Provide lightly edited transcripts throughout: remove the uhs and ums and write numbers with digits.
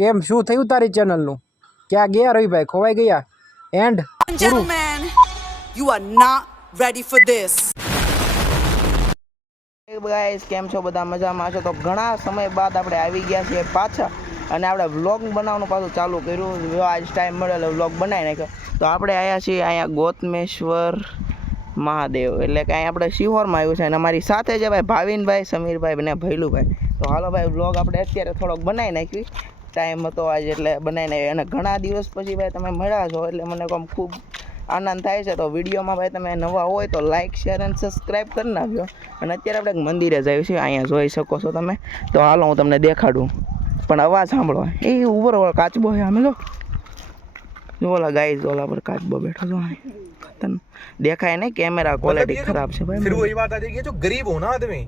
કેમ શું થયું તારી ચેનલનું? ક્યાં ગયા રવિભાઈ? ખોવાઈ ગયા? And Gentlemen, you are not ready for this. Hey guys, કેમ છો બધા? મજામાં છો? તો ઘણા સમય બાદ આપણે આવી ગયા છીએ પાછા અને આપણે વ્લોગ બનાવવાનું પાછું ચાલુ કર્યું. આજ ટાઈમ મળેલો વ્લોગ બનાવી નાખ્યો. તો આપણે આવ્યા છીએ અહીંયા ગોતમેશ્વર મહાદેવ, એટલે કે અહીંયા આપણે શિહોરમાં આવ્યું છે અને અમારી સાથે છે ભાઈ ભાવિનભાઈ, સમીરભાઈ અને ભૈલુભાઈ. તો હાલો ભાઈ વ્લોગ આપણે અત્યારે થોડોક બનાવી નાખી, ટાઈમ હતો આજે એટલે બનાવી નાખ્યો. અને ઘણા દિવસ પછી ભાઈ તમે મળ્યા છો એટલે મને ખૂબ આનંદ થાય છે. તો વિડીયોમાં ભાઈ તમે નવા હોય તો લાઇક, શેર અને સબસ્ક્રાઈબ કરી નાખજો. અને અત્યારે આપણે મંદિરે જઈએ છીએ, અહીંયા જોઈ શકો છો તમે. તો હાલો હું તમને દેખાડું, પણ અવાજ સાંભળો. એ ઉપર કાચબો છે, અમે જો ઓલા ગાઈઝ ઓલા પર કાચબો બેઠો છો. દેખાય नहीं, कैमरा क्वालिटी खराब है भाई. फिर वही बात आ जाएगी, जो गरीब हो ना आदमी,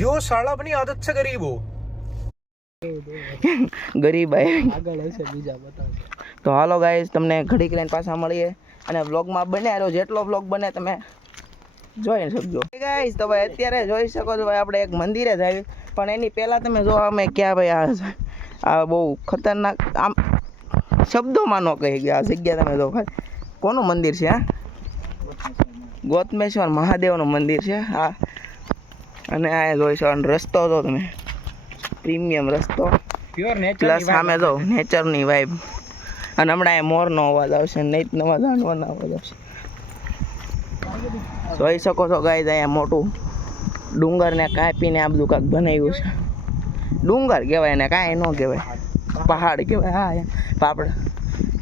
यो साला अपनी आदत से गरीब हो. गरीब है. तो हालो गाइस, તમને ઘડીક લઈને પાછા મળીએ અને વ્લોગમાં બને આલો જેટલો વ્લોગ બને તમે જોઈ શકજો. ગાઈસ તો ભાઈ અત્યારે જોઈ શકો છો ભાઈ આપણે એક મંદિરે જ આવી, પણ એની પહેલા તમે જો અમે ક્યાં ભાઈ આ બહુ ખતરનાક આમ શબ્દોમાં ન કહી ગયા આ જગ્યા. તમે જો ભાઈ કોનું મંદિર છે? ગોતમેશ્વર મહાદેવનું મંદિર છે હા. અને આ જોઈ શકો રસ્તો જો તમે, પ્રીમિયમ રસ્તો, પ્લસ સામે જો નેચરની વાઇબ. અને હમણાં એ મોરનો અવાજ આવશે, નહીં નવા જાનવરનો અવાજ આવશે. જોઈ શકો છો ગાઈઝ અહીંયા મોટું ડુંગરને કાપીને આ બધું કાંઈક બનાવ્યું છે. ડુંગર કહેવાય ને કાંઈ ન કહેવાય, પહાડ કહેવાય. હા એમ પાપડ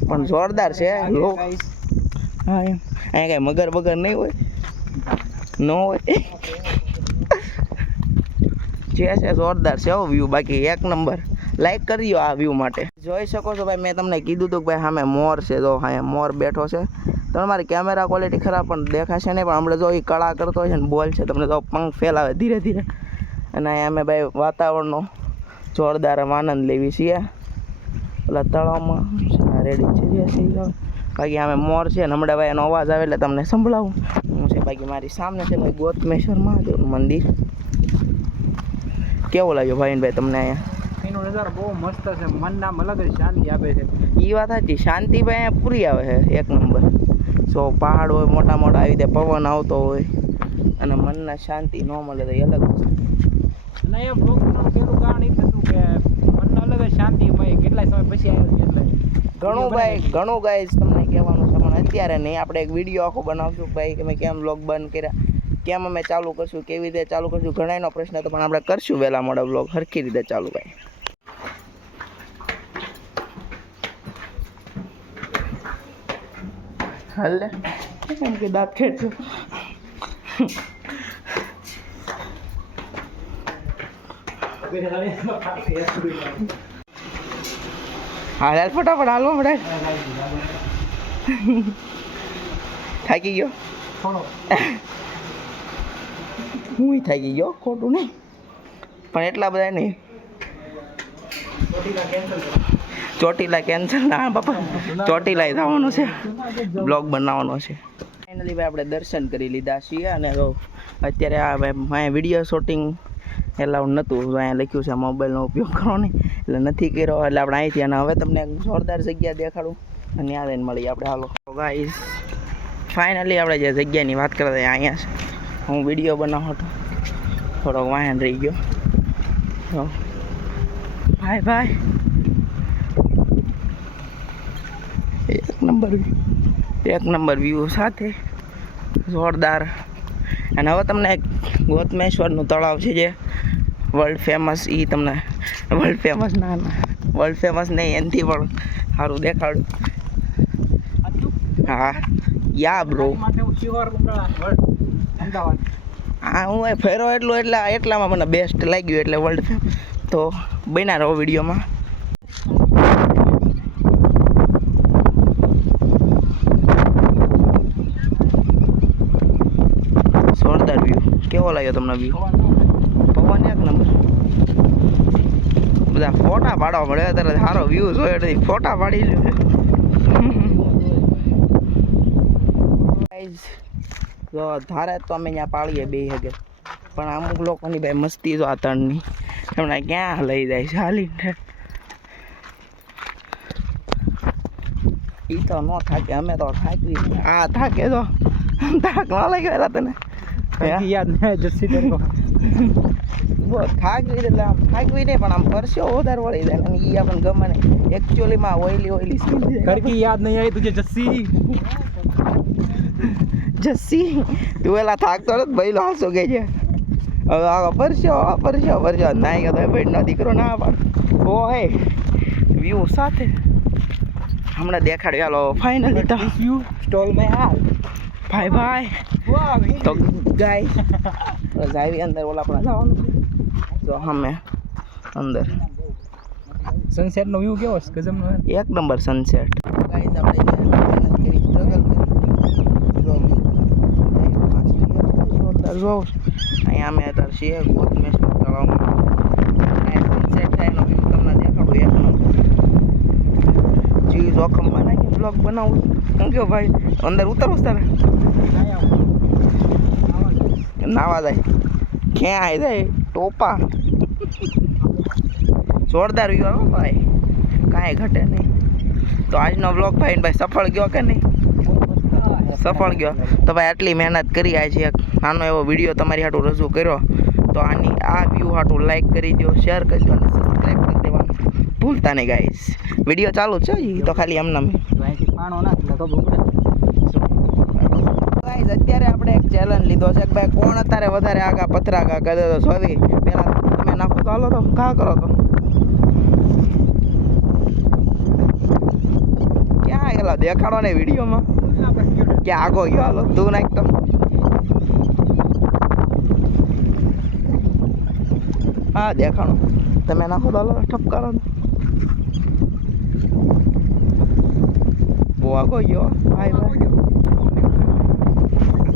પણ જોરદાર છે. હા એમ અહીંયા કાંઈ મગર બગર નહીં હોય, ન હોય. જે છે જોરદાર છે હો વ્યૂ, બાકી એક નંબર. લાઈક કરજો આ વ્યૂ માટે. જોઈ શકો છો ભાઈ મેં તમને કીધું હતું કે ભાઈ સામે મોર છે, જો અહીંયા મોર બેઠો છે. તમારી કેમેરા ક્વોલિટી ખરાબ પણ દેખાશે નહીં, પણ હમણાં જો એ કળા કરતો હોય છે ને, બોલ છે તમને તો પંખ ફેલાવે ધીરે ધીરે. અને અહીંયા અમે ભાઈ વાતાવરણનો જોરદાર આનંદ લેવી છીએ. ઓલા તળાવમાં રેડી છે જે છે. બાકી અમે મોર છે ને હમણાં ભાઈ એનો અવાજ આવે એટલે તમને સંભળાવું હું છે. બાકી મારી સામે છે ભાઈ ગોતમેશ્વર મહાદેવનું મંદિર. કેવો લાગ્યો ભાઈ તમને અહીંયા? એનો નજારો બહુ મસ્ત છે, મનના અલગ જ શાંતિ આપે છે. એ વાત સાચી, શાંતિ ભાઈ અહીંયા પૂરી આવે છે એક નંબર. સો પહાડ હોય મોટા મોટા, આવી રીતે પવન આવતો હોય અને મનને શાંતિ ન મળે તો એ અલગ વસ્તુ. અને એ બ્લોગનું પેલું કારણ એ થતું કે મનને અલગ જ શાંતિ મળે. કેટલાય સમય પછી આવ્યો એટલે ઘણું ગાઈસ તમને કહેવાનું છે, પણ અત્યારે નહીં. આપણે એક વિડીયો આખો બનાવશું ભાઈ કે મેં કેમ વ્લોગ બંધ કર્યા, કેમ અમે ચાલુ કરશું, કેવી રીતે ચાલુ કરશું. ઘણાનો પ્રશ્ન હતો, પણ આપણે કરશું વહેલા મોડા વ્લોગ સરખી રીતે ચાલુ ભાઈ. હાલે કેમ કે દાંત ખેડજો. હા યાર ફટાફટ હાલો મળે. થાકી ગયો હું થાકી ગયો, ખોટું નહીં પણ એટલા બધા નહીં. ચોટીલા કેન્સલ ના બાપા, ચોટીલા જવાનું છે, બ્લોગ બનાવવાનો છે. ફાઇનલી ભાઈ આપણે દર્શન કરી લીધા છીએ. અને અત્યારે આ ભાઈ વિડીયો શૂટિંગ એલાઉડ નહોતું, અહીંયા લખ્યું છે મોબાઈલનો ઉપયોગ કરો નહીં, એટલે નથી કર્યો. એટલે આપણે અહીંથી અને હવે તમને જોરદાર જગ્યા દેખાડું અને ત્યાં જઈને મળીએ આપણે. હાલો ગાઈસ, ફાઇનલી આપણે જે જગ્યાની વાત કરતા હતા અહીંયા છે. હું વિડીયો બનાવતો હતો, થોડોક વાહન રહી ગયો. ભાઈ ભાઈ એક નંબર વ્યૂ સાથે જોરદાર. અને હવે તમને એક ગોતમેશ્વરનું તળાવ છે જે વર્લ્ડ ફેમસ, એ તમને વર્લ્ડ ફેમસ વર્લ્ડ ફેમસ નહીં એનાથી પણ સારું દેખાડું. હા યા બ્રો, હા હું ફેરો એટલામાં મને બેસ્ટ લાગ્યું, એટલે વર્લ્ડ ફેમસ. તો બન્યા રહો વિડીયોમાં. જોરદાર વ્યૂ. કેવો લાગ્યો તમને વ્યૂ? પવન એક નંબર. બધા ફોટા પાડવા મળે અત્યારે, સારો વ્યૂ જોયો એટલે ફોટા પાડી લે. જો ધારે તો અમે ત્યાં પાડીએ બે હગે, પણ અમુક લોકોની ભાઈ મસ્તી જો આ તણની, હમણાં ક્યાં લઈ જાય છે હાલીને. ઈ તો ન થાકે, અમે તો થાકવી. આ થાકે તો થાક ન લાગ્યો એલા તને? કઈ યાદ નહીં જસ્સી તેરે કો બહુ થાકવી એટલે આમ થાકવી નહીં પણ આમ પરસ્યો વધારે વળી જાય અને ઈ આપણને ગમે નહીં. એકચ્યુઅલીમાં ઓઇલી સ્કિન घर की याद नहीं आई तुझे जस्सी જસ્સી તું એલા થાકતો નથી ભાઈ હાસો કે છે. હવે આ પરસ્યો નાઈ ગયો તો ભાઈ નો દીકરો ના પાડ ઓય વ્યૂ સાથે હમણાં દેખાડ્યો. હાલો ફાઇનલી તો यू स्टॉल में हाल ભાઈ वाह તો ગાય તો જાવી અંદર ઓલા પણ જવાનું છે. તો અમે અંદર सनसेट નો વ્યૂ કેવો છે ગજબ નો એક નંબર સનસેટ. ગાઈઝ આપણે મહેનત કરી સ્ટ્રગલ કરી જો અહીંયા અમે અત્યારે છીએ ગોતમેશ તળાવમાં. સનસેટ થાય એનો વ્યૂ તમને દેખાડું એક નંબર. જીવ જોખમમાં નાખી બ્લોગ બનાવું શું કહો ભાઈ? અંદર ઉતરવું તારે નાવા જાય ક્યાં આવી જાય ટોપા જોરદાર વ્યૂ આવ્યો ભાઈ, કાંઈ ઘટે નહીં. તો આજનો બ્લોગ ભાઈ સફળ ગયો કે નહીં? સફળ ગયો. તો ભાઈ આટલી મહેનત કરી આજે એક નાનો એવો વિડીયો તમારી હાટું રજૂ કર્યો. તો આની આ વ્યૂ હાટું લાઈક કરી દો, શેર કરી દો અને સબસ્ક્રાઈબ કરી દેવાનું ભૂલતા નહીં ગાઈસ. વિડીયો ચાલુ જ છે તો ખાલી એમને પાણો નાખ તો બગડે. ગાઈસ અત્યારે આપણે એક ચેલેન્જ લીધો છે કે ભાઈ કોણ અત્યારે વધારે આગા પથરાગા કરે તો જોવી. પહેલા તમે નાખો તો હાલો તો કા કરો તો ક્યાં ગયેલા દેખાડો ને વિડીયોમાં ક્યાં આગો ગયો? હાલો તું નાખ તો. હા દેખાડો તમે નાખો તો હાલો ઠપકારો તો. બહુ આગો ગયો ભાઈ ભાઈ.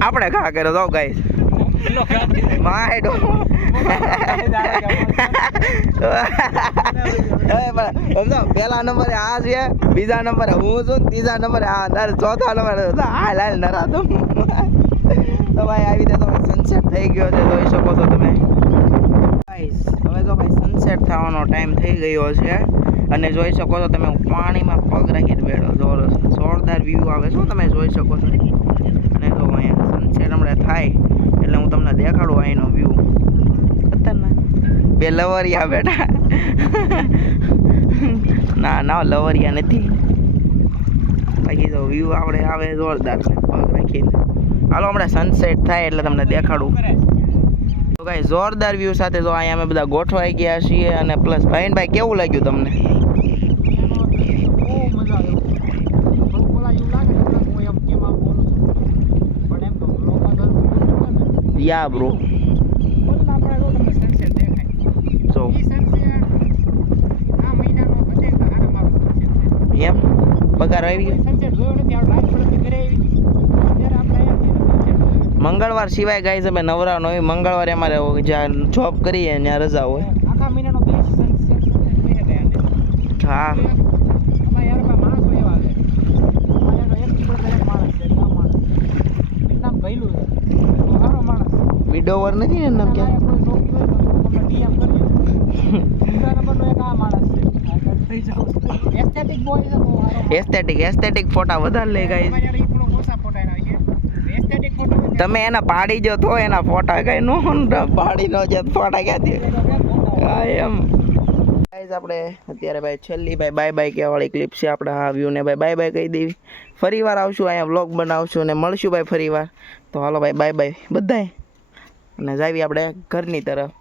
આપણે ઘા કર્યો તો ગાઈસ માયડો પેલા નંબરે આ છે, બીજા નંબરે હું છું, ત્રીજા નંબરે આ ચોથા નંબરે આ લાલ નરા તો ભાઈ આવી રીતે તો સનસેટ થઈ ગયો છે જોઈ શકો છો તમે. ગાઈસ હવે તો ભાઈ સનસેટ થવાનો ટાઈમ થઈ ગયો છે અને જોઈ શકો છો તમે હું પાણીમાં પગ રાખીને બેઠો જોરદાર વ્યૂ આવે છે તમે જોઈ શકો છો. અને તો અહીંયા સનસેટ હમણાં થાય એટલે હું તમને દેખાડું અહીંનો વ્યૂ. ખતરનાક બે લવરિયા બેઠા ના લવરિયા નથી બાકી તો વ્યૂ આપણે આવે જોરદાર પગ રાખીને. હાલો હમણાં સનસેટ થાય એટલે તમને દેખાડું. તો કાંઈ જોરદાર વ્યૂ સાથે તો અહીંયા અમે બધા ગોઠવાઈ ગયા છીએ. અને પ્લસ ભાઈ કેવું લાગ્યું તમને? યા બ્રો જો એમ પગાર આવી ગયો. મંગળવાર સિવાય ગાઈસ અમે નવરા ન હોય. મંગળવારે અમારે જ્યાં જોબ કરીએ ત્યાં રજા હોય. હા વિડોવર નથી ને નામ ક્યાં? એસ્થેટિક ફોટા વધારે લે ગાઈસ. તમે એના પાડી જો તો એના ફોટા કઈ નો પાડી નો જો ફોટા ક્યાંથી એમ. ગાઈસ આપણે અત્યારે ભાઈ છેલ્લી ભાઈ બાય બાય કહેવા વાળી ક્લિપ છે. આપણે આ વ્યૂ ને ભાઈ બાય બાય કહી દેવી. ફરી વાર આવશું અહીંયા વ્લોગ બનાવશું અને મળશું ભાઈ ફરી વાર. તો હાલો ભાઈ બાય બાય બધાય અને જાવી આપણે ઘરની તરફ.